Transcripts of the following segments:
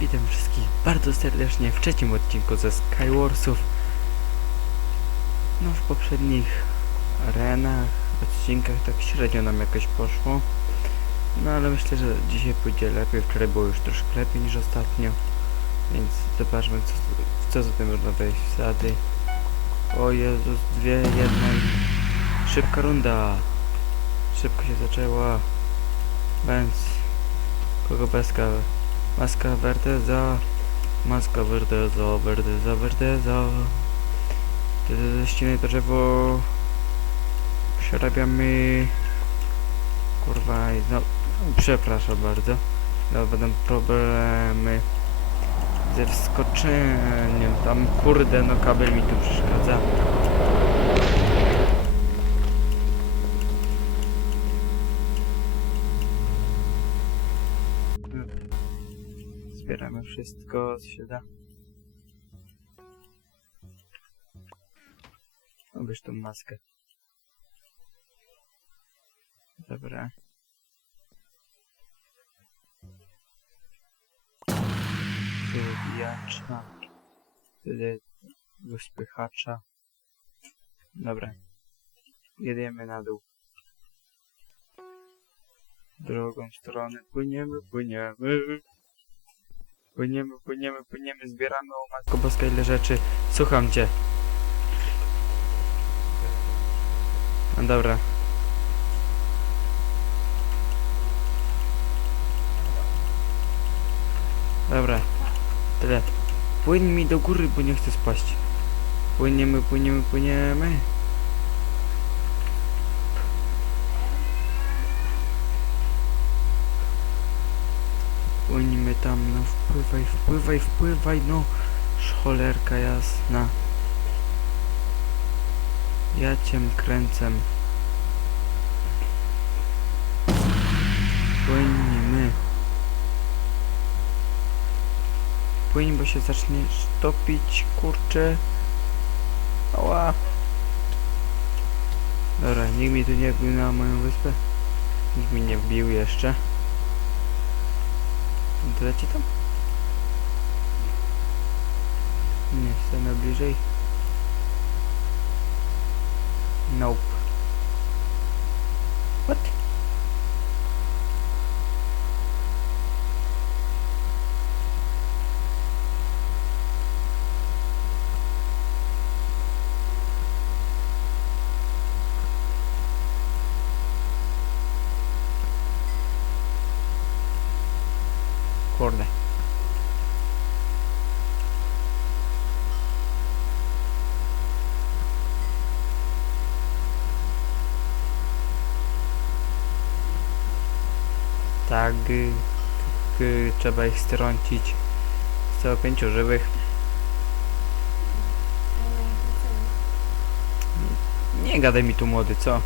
Witam wszystkich bardzo serdecznie w trzecim odcinku ze Skywarsów. No w poprzednich arenach, odcinkach tak średnio nam jakoś poszło. No ale myślę, że dzisiaj pójdzie lepiej. Wczoraj było już troszkę lepiej niż ostatnio. Więc zobaczmy co, w co za tym można wejść wsady. O Jezus, dwie, jedna. Szybka runda. Szybko się zaczęła. Więc... Kogo bezka? Maska Verdeza, maska Verdeza, Verdeza, Verdeza. Ściny to drzewo. Przerabiamy. Kurwa, i no, przepraszam bardzo. No, będą problemy ze wskoczeniem. Tam kurde, no kabel mi tu przeszkadza. Zbieramy wszystko, co się da. Obierz tą maskę. Dobra. Wybijacza. Wtedy wyspychacza. Dobra. Jedziemy na dół. Drugą stronę płyniemy, płyniemy. Płyniemy, płyniemy, płyniemy, zbieramy o Matko Boska ile rzeczy. Słucham cię. No dobra. Dobra. Tyle. Płyń mi do góry, bo nie chcę spaść. Płyniemy, płyniemy, płyniemy. Płyńmy tam, no wpływaj, wpływaj, wpływaj, no. Cholerka jasna. Ja cię kręcę. Płyńmy. Płyń, bo się zaczniesz topić, kurczę. Ała. Dobra, nikt mi tu nie wbił na moją wyspę. Nikt mi nie wbił jeszcze. Doleci tam? Nie, stanę bliżej. Nope. Kurde. Tak, trzeba ich strącić. Zostało pięciu żywych. Nie gadaj mi tu młody, co?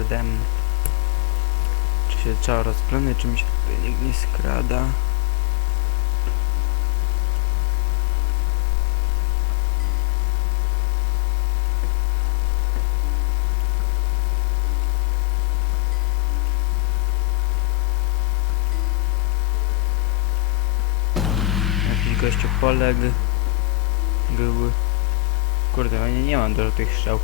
Kurde. Czy się trzeba rozglądać, czy mi się tutaj nikt nie skrada? Gościu poległ. Były. Kurde, ja nie, nie mam dużo tych strzał.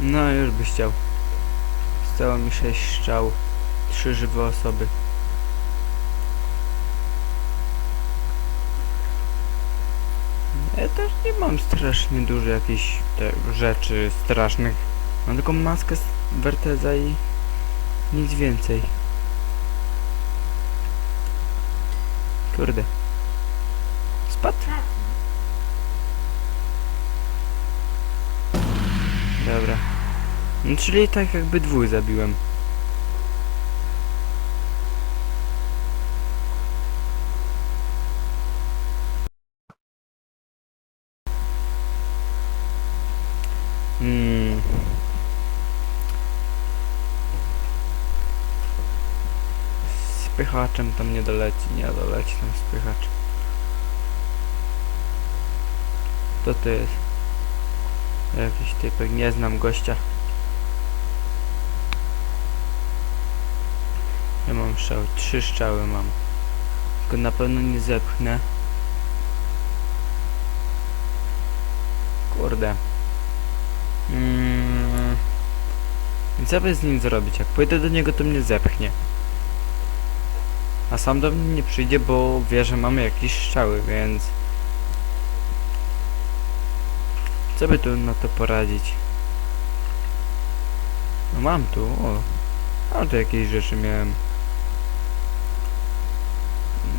No już byś chciał. Zostało mi 6 strzał. Trzy żywe osoby. Ja też nie mam strasznie dużo jakichś rzeczy strasznych Mam tylko maskę z Verteza i nic więcej. Kurde. Spadł? Tak. Dobra. No, czyli tak jakby dwóch zabiłem. Hmm. Spychaczem tam nie doleci, nie doleci tam spychacz. Co to jest? Jakiś typek, nie znam gościa. Ja mam strzał, trzy strzały mam. Tylko na pewno nie zepchnę. Kurde. Mm. Co by z nim zrobić? Jak pójdę do niego, to mnie zepchnie. A sam do mnie nie przyjdzie, bo wie, że mamy jakieś strzały, więc... Co by tu na to poradzić? No mam tu, o. A tu jakieś rzeczy miałem.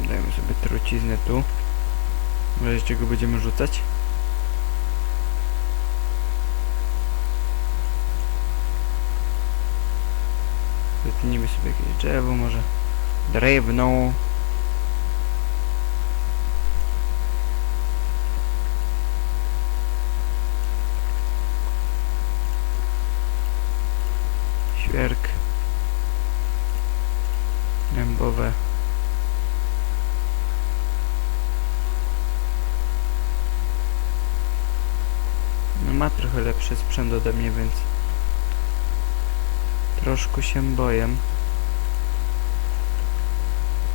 Dajmy sobie truciznę tu. W razie czego będziemy rzucać. Wytnijmy sobie jakieś drzewo może. Drewno. Świerk. Dębowe. No ma trochę lepszy sprzęt ode mnie, więc troszkę się boję.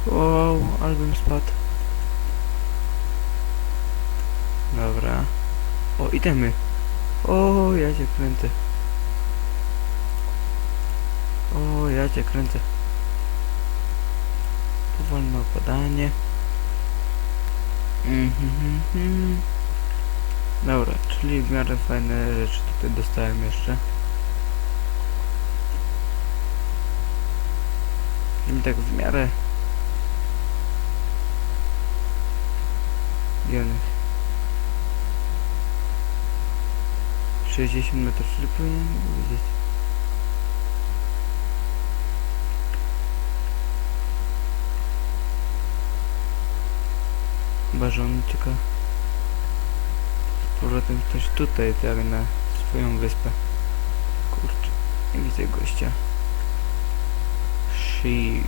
Wow, album spadł. Dobra. O, idemy. O, ja cię kręcę. Cię kręcę. Powolne opadanie. Mhm, mhm. Dobra, czyli w miarę fajne rzeczy tutaj dostałem jeszcze. I tak w miarę Gionych. 60 metrów, czyli powinien widzieć. Chyba, że on ucieka z powrotem ktoś tutaj, tak na swoją wyspę. Kurczę, nie widzę gościa. Shit.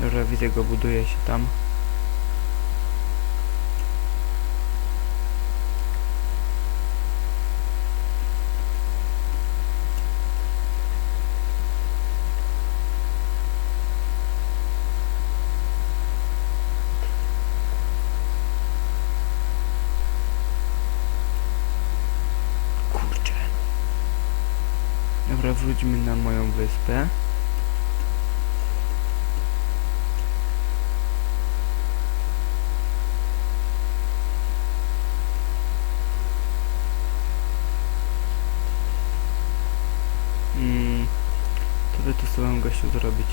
Dobra, widzę go, buduje się tam. Kurczę. Dobra, wróćmy na moją wyspę. Mm, co by tobą gościu zrobić?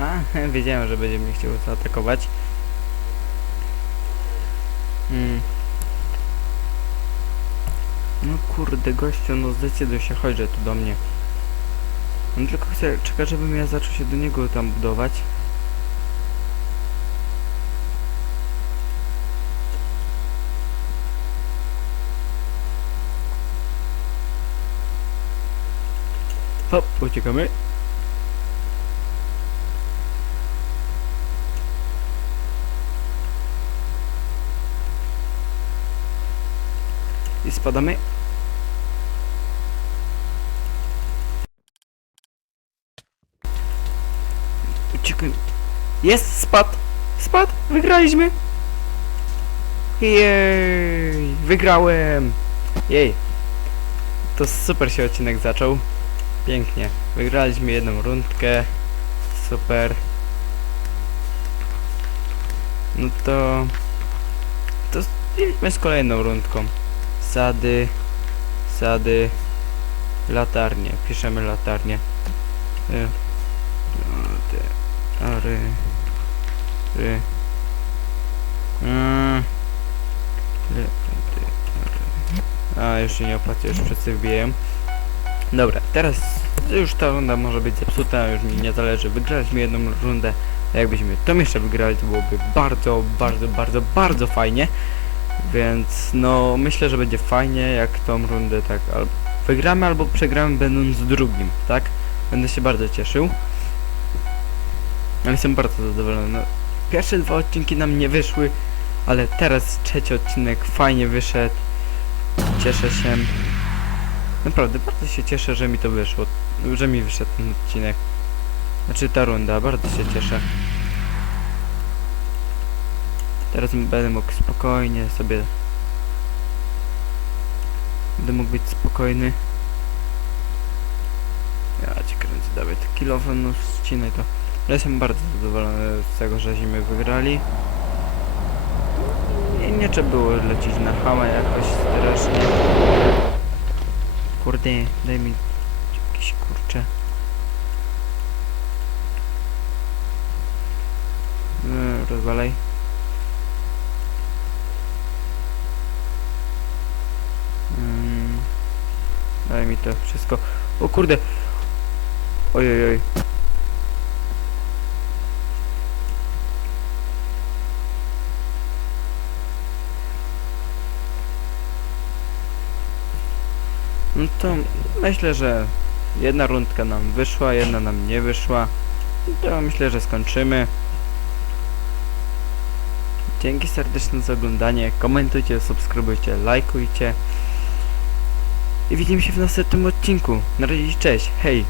A, wiedziałem, że będzie mnie chciał zaatakować. Hmm. No kurde, gościu, no zdecyduj się, chodź, że tu do mnie. On tylko chce, czeka, żebym ja zaczął się do niego tam budować. Hop, uciekamy. Spadamy. Uciekaj. Jest, spadł. Spadł, wygraliśmy. Jej, wygrałem. Jej. To super się odcinek zaczął. Pięknie. Wygraliśmy jedną rundkę. Super. No to... To jedźmy z kolejną rundką. Sady. Sady. Latarnie. Piszemy latarnie. Y, ry. Mm. Ry. A, się nie opłaca, już wszyscy wbijają. Dobra, teraz już ta runda może być zepsuta, już mi nie zależy. Wygraliśmy jedną rundę. Jakbyśmy to jeszcze wygrali, to byłoby bardzo, bardzo, bardzo, bardzo fajnie. Więc no, myślę, że będzie fajnie, jak tą rundę tak al wygramy albo przegramy będąc drugim, tak? Będę się bardzo cieszył. Ale jestem bardzo zadowolony. No, pierwsze dwa odcinki nam nie wyszły, ale teraz trzeci odcinek fajnie wyszedł. Cieszę się. Naprawdę, bardzo się cieszę, że mi to wyszło. Że mi wyszedł ten odcinek. Znaczy ta runda, bardzo się cieszę. Teraz będę mógł spokojnie sobie... Będę mógł być spokojny. Ja cię kręcę, dawaj te kilowe, no ścinaj to. Ale jestem bardzo zadowolony z tego, że zimy wygrali. I nie trzeba było lecieć na hama jakoś strasznie. Kurde, daj mi jakieś kurcze. Yy, rozwalaj. Mm, daj mi to wszystko. O kurde! Ojej, oj. No to myślę, że jedna rundka nam wyszła, jedna nam nie wyszła. To myślę, że skończymy. Dzięki serdeczne za oglądanie. Komentujcie, subskrybujcie, lajkujcie. I widzimy się w następnym odcinku. Na razie, cześć, hej!